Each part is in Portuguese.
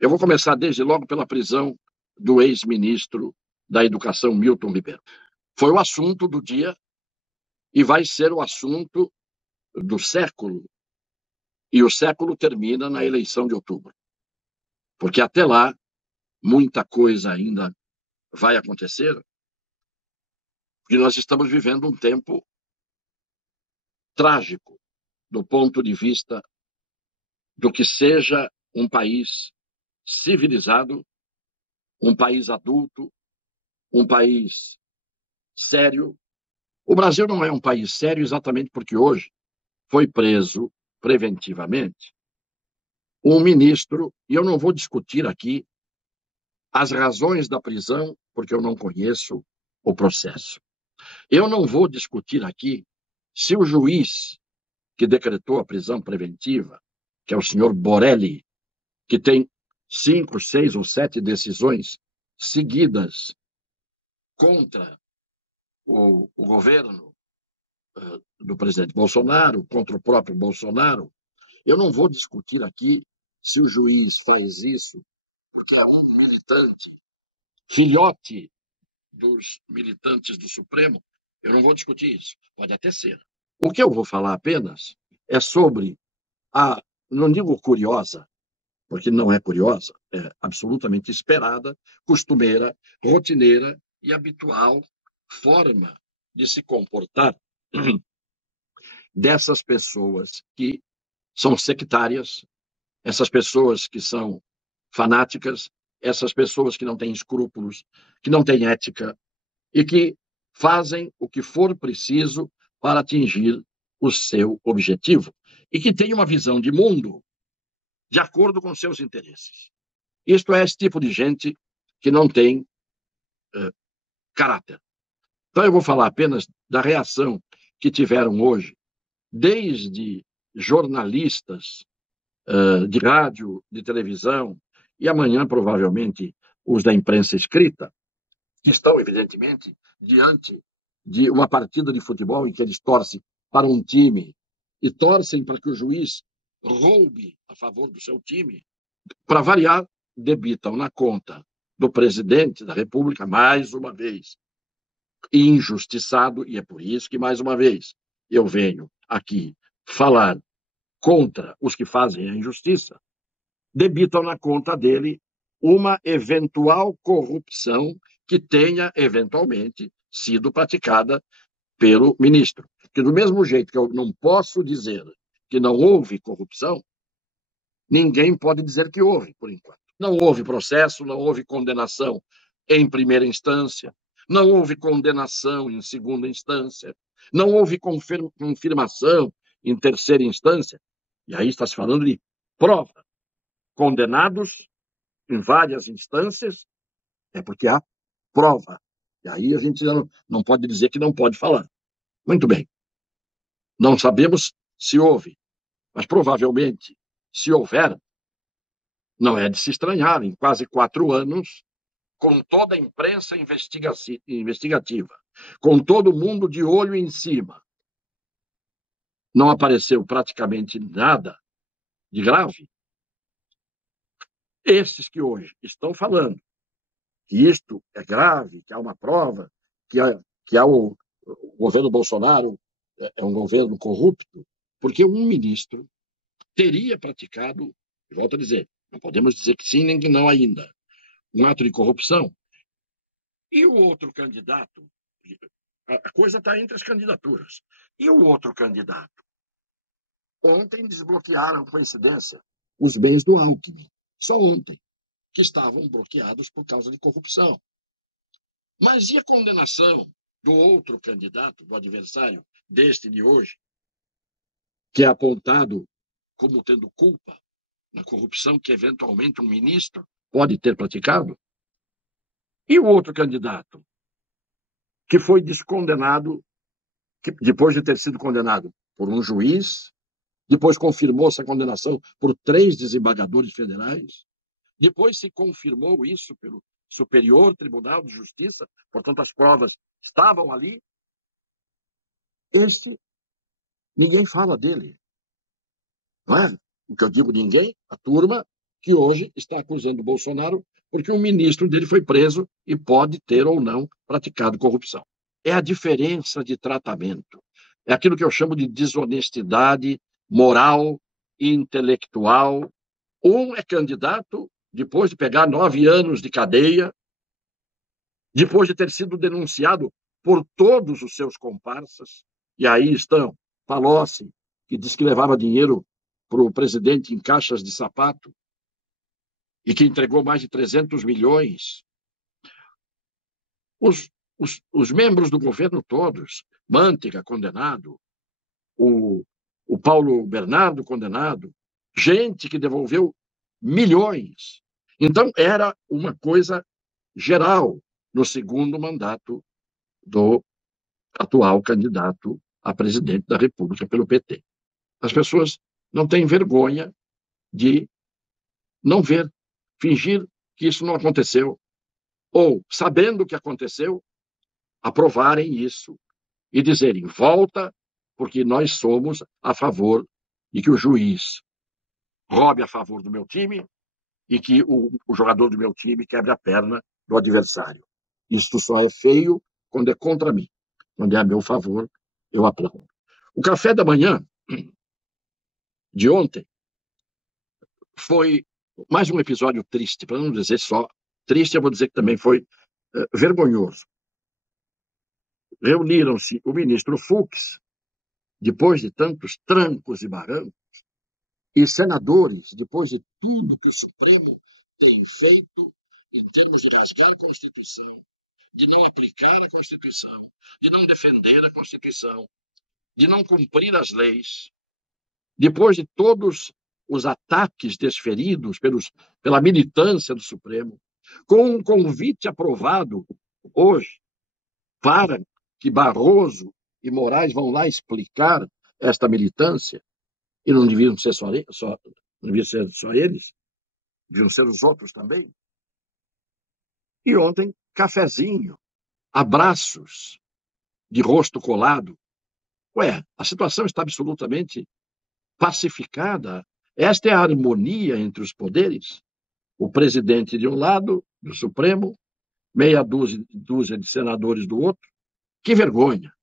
Eu vou começar desde logo pela prisão do ex-ministro da Educação, Milton Ribeiro. Foi o assunto do dia e vai ser o assunto do século. E o século termina na eleição de outubro. Porque até lá, muita coisa ainda vai acontecer, porque nós estamos vivendo um tempo trágico do ponto de vista do que seja um país civilizado, um país adulto, um país sério. O Brasil não é um país sério exatamente porque hoje foi preso preventivamente um ministro, e eu não vou discutir aqui as razões da prisão, porque eu não conheço o processo. Eu não vou discutir aqui se o juiz que decretou a prisão preventiva, que é o senhor Borelli, que tem 5, 6 ou 7 decisões seguidas contra o governo do presidente Bolsonaro, contra o próprio Bolsonaro. Eu não vou discutir aqui se o juiz faz isso porque é um militante, filhote dos militantes do Supremo. Eu não vou discutir isso. Pode até ser. O que eu vou falar apenas é sobre a, não digo curiosa, porque não é curiosa, é absolutamente esperada, costumeira, rotineira e habitual forma de se comportar dessas pessoas que são sectárias, essas pessoas que são fanáticas, essas pessoas que não têm escrúpulos, que não têm ética e que fazem o que for preciso para atingir o seu objetivo e que têm uma visão de mundo de acordo com seus interesses. Isto é esse tipo de gente que não tem caráter. Então eu vou falar apenas da reação que tiveram hoje, desde jornalistas de rádio, de televisão, e amanhã, provavelmente, os da imprensa escrita, que estão, evidentemente, diante de uma partida de futebol em que eles torcem para um time e torcem para que o juiz roube a favor do seu time. Para variar, debitam na conta do presidente da República, mais uma vez, injustiçado, e é por isso que, mais uma vez, eu venho aqui falar contra os que fazem a injustiça, debitam na conta dele uma eventual corrupção que tenha, eventualmente, sido praticada pelo ministro. Que do mesmo jeito que eu não posso dizer que não houve corrupção, ninguém pode dizer que houve, por enquanto. Não houve processo, não houve condenação em primeira instância, não houve condenação em segunda instância, não houve confirmação em terceira instância. E aí está se falando de prova. Condenados em várias instâncias, é porque há prova. E aí a gente não pode dizer que não pode falar. Muito bem. Não sabemos se houve, mas provavelmente, se houver, não é de se estranhar, em quase 4 anos, com toda a imprensa investigativa, com todo mundo de olho em cima, não apareceu praticamente nada de grave. Esses que hoje estão falando que isto é grave, que há uma prova, que há o governo Bolsonaro é um governo corrupto, porque um ministro teria praticado, e volto a dizer, não podemos dizer que sim nem que não ainda, um ato de corrupção. E o outro candidato, a coisa está entre as candidaturas, e o outro candidato? Ontem desbloquearam, coincidência, os bens do Alckmin, só ontem, que estavam bloqueados por causa de corrupção. Mas e a condenação do outro candidato, do adversário deste de hoje, que é apontado como tendo culpa na corrupção que eventualmente um ministro pode ter praticado? E o outro candidato, que foi descondenado, que, depois de ter sido condenado por um juiz, depois confirmou essa condenação por 3 desembargadores federais, depois se confirmou isso pelo Superior Tribunal de Justiça, portanto as provas estavam ali. Este, ninguém fala dele. Não é? O que eu digo ninguém, a turma que hoje está acusando o Bolsonaro porque um ministro dele foi preso e pode ter ou não praticado corrupção. É a diferença de tratamento. É aquilo que eu chamo de desonestidade moral e intelectual. Um é candidato depois de pegar 9 anos de cadeia, depois de ter sido denunciado por todos os seus comparsas, e aí estão Palocci, que diz que levava dinheiro para o presidente em caixas de sapato e que entregou mais de 300 milhões. Os membros do governo todos, Manteiga, condenado, o Paulo Bernardo, condenado, gente que devolveu milhões. Então, era uma coisa geral no segundo mandato do atual candidato a presidente da República pelo PT. As pessoas não têm vergonha de não ver, fingir que isso não aconteceu, ou, sabendo o que aconteceu, aprovarem isso e dizerem: volta, porque nós somos a favor de que o juiz roube a favor do meu time e que o jogador do meu time quebre a perna do adversário. Isto só é feio quando é contra mim. Quando é a meu favor, eu aplaudo. O café da manhã de ontem foi mais um episódio triste, para não dizer só triste, eu vou dizer que também foi vergonhoso. Reuniram-se o ministro Fux, depois de tantos trancos e barrancos, e senadores, depois de tudo que o Supremo tem feito em termos de rasgar a Constituição, de não aplicar a Constituição, de não defender a Constituição, de não cumprir as leis, depois de todos os ataques desferidos pela militância do Supremo, com um convite aprovado hoje para que Barroso e Moraes vão lá explicar esta militância, e não deviam ser não deviam ser só eles, deviam ser os outros também. E ontem, cafezinho, abraços de rosto colado. Ué, a situação está absolutamente pacificada. Esta é a harmonia entre os poderes. O presidente de um lado, do Supremo, meia dúzia de senadores do outro. Que vergonha!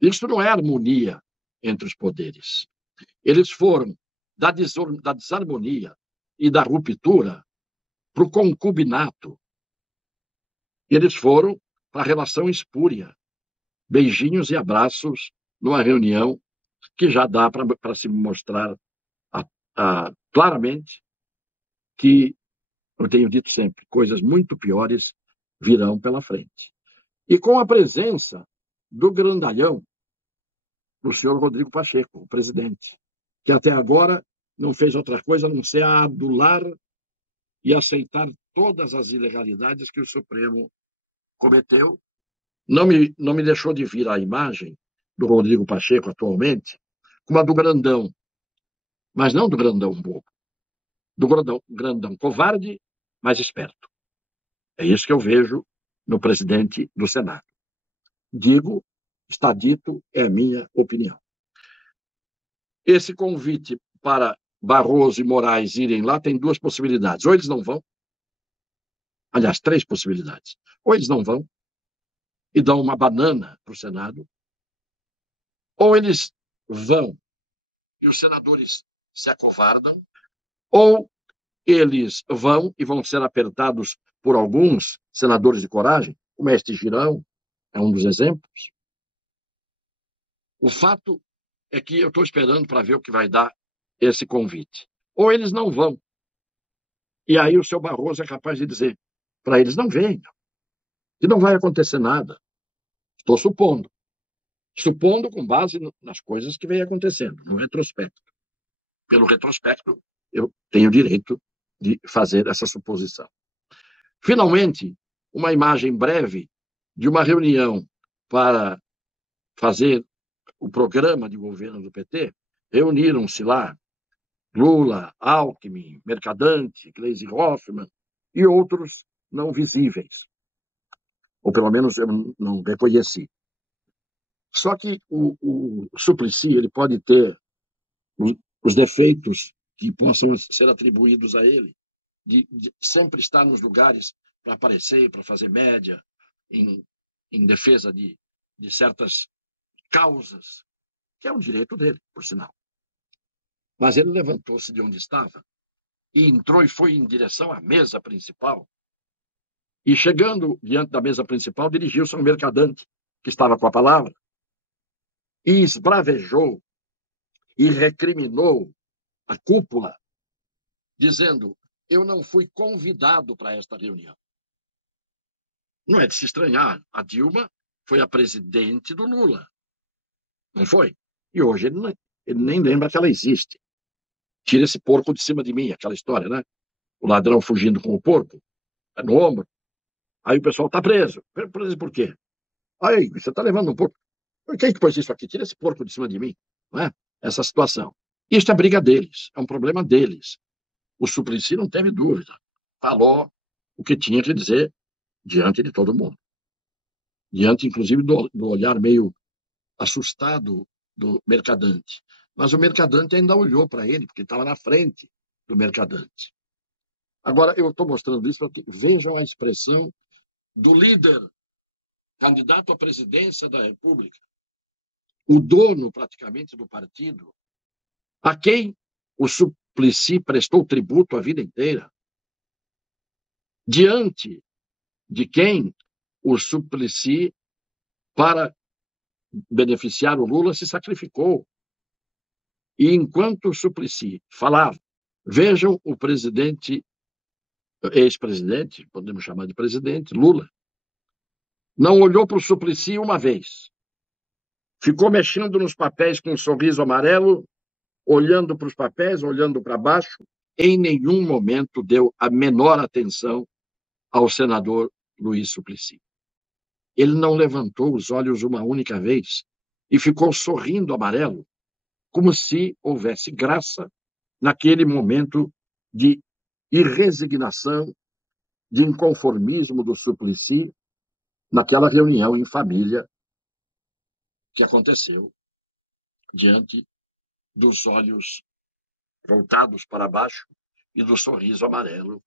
Isso não é harmonia entre os poderes. Eles foram da desarmonia e da ruptura para o concubinato. Eles foram para a relação espúria. Beijinhos e abraços numa reunião que já dá para se mostrar claramente que, eu tenho dito sempre, coisas muito piores virão pela frente. E com a presença do grandalhão, do senhor Rodrigo Pacheco, o presidente, que até agora não fez outra coisa a não ser adular e aceitar todas as ilegalidades que o Supremo cometeu. Não me deixou de vir a imagem do Rodrigo Pacheco atualmente como a do grandão, mas não do grandão bobo, do grandão covarde, mas esperto. É isso que eu vejo no presidente do Senado. Digo, está dito, é a minha opinião. Esse convite para Barroso e Moraes irem lá tem duas possibilidades. Ou eles não vão, aliás, três possibilidades. Ou eles não vão e dão uma banana para o Senado, ou eles vão e os senadores se acovardam, ou eles vão e vão ser apertados por alguns senadores de coragem, como este Girão, é um dos exemplos. O fato é que eu estou esperando para ver o que vai dar esse convite. Ou eles não vão. E aí o seu Barroso é capaz de dizer para eles: não venham, que não vai acontecer nada. Estou supondo. Supondo com base nas coisas que vem acontecendo, no retrospecto. Pelo retrospecto, eu tenho direito de fazer essa suposição. Finalmente, uma imagem breve de uma reunião para fazer o programa de governo do PT. Reuniram-se lá Lula, Alckmin, Mercadante, Gleisi Hoffmann e outros não visíveis, ou pelo menos eu não reconheci. Só que o Suplicy ele pode ter os defeitos que possam ser atribuídos a ele, de sempre estar nos lugares para aparecer, para fazer média, em defesa de certas causas, que é um direito dele, por sinal. Mas ele levantou-se de onde estava e entrou e foi em direção à mesa principal. E, chegando diante da mesa principal, dirigiu-se ao mercadante, que estava com a palavra, e esbravejou e recriminou a cúpula, dizendo: eu não fui convidado para esta reunião. Não é de se estranhar, a Dilma foi a presidente do Lula. Não foi? E hoje ele nem lembra que ela existe. Tira esse porco de cima de mim, aquela história, né? O ladrão fugindo com o porco no ombro. Aí o pessoal está preso. Preso por quê? Aí, você está levando um porco. Quem que pôs isso aqui? Tira esse porco de cima de mim. Não é? Essa situação. Isso é briga deles, é um problema deles. O Suplicy não teve dúvida. Falou o que tinha que dizer diante de todo mundo. Diante, inclusive, do olhar meio assustado do mercadante. Mas o mercadante ainda olhou para ele, porque estava na frente do mercadante. Agora, eu estou mostrando isso para que vejam a expressão do líder, candidato à presidência da República, o dono, praticamente, do partido, a quem o Suplicy prestou tributo a vida inteira, diante de quem o Suplicy, para beneficiar o Lula, se sacrificou. E enquanto o Suplicy falava, vejam o presidente, ex-presidente, podemos chamar de presidente, Lula, não olhou para o Suplicy uma vez. Ficou mexendo nos papéis com um sorriso amarelo, olhando para os papéis, olhando para baixo. Em nenhum momento deu a menor atenção ao senador Luiz Suplicy. Ele não levantou os olhos uma única vez e ficou sorrindo amarelo, como se houvesse graça naquele momento de irresignação, de inconformismo do Suplicy, naquela reunião em família que aconteceu diante dos olhos voltados para baixo e do sorriso amarelo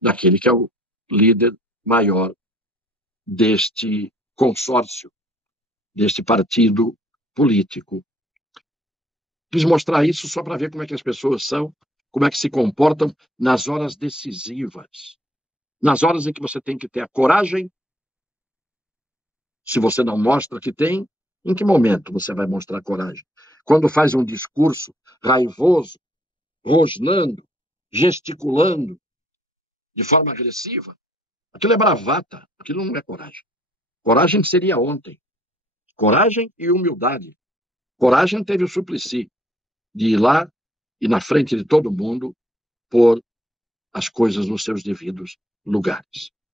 daquele que é o líder maior deste consórcio, deste partido político. Quis mostrar isso só para ver como é que as pessoas são, como é que se comportam nas horas decisivas, nas horas em que você tem que ter a coragem. Se você não mostra que tem, em que momento você vai mostrar coragem? Quando faz um discurso raivoso, rosnando, gesticulando de forma agressiva, aquilo é bravata, aquilo não é coragem. Coragem seria ontem. Coragem e humildade. Coragem teve o Suplicy de ir lá e, na frente de todo mundo, pôr as coisas nos seus devidos lugares.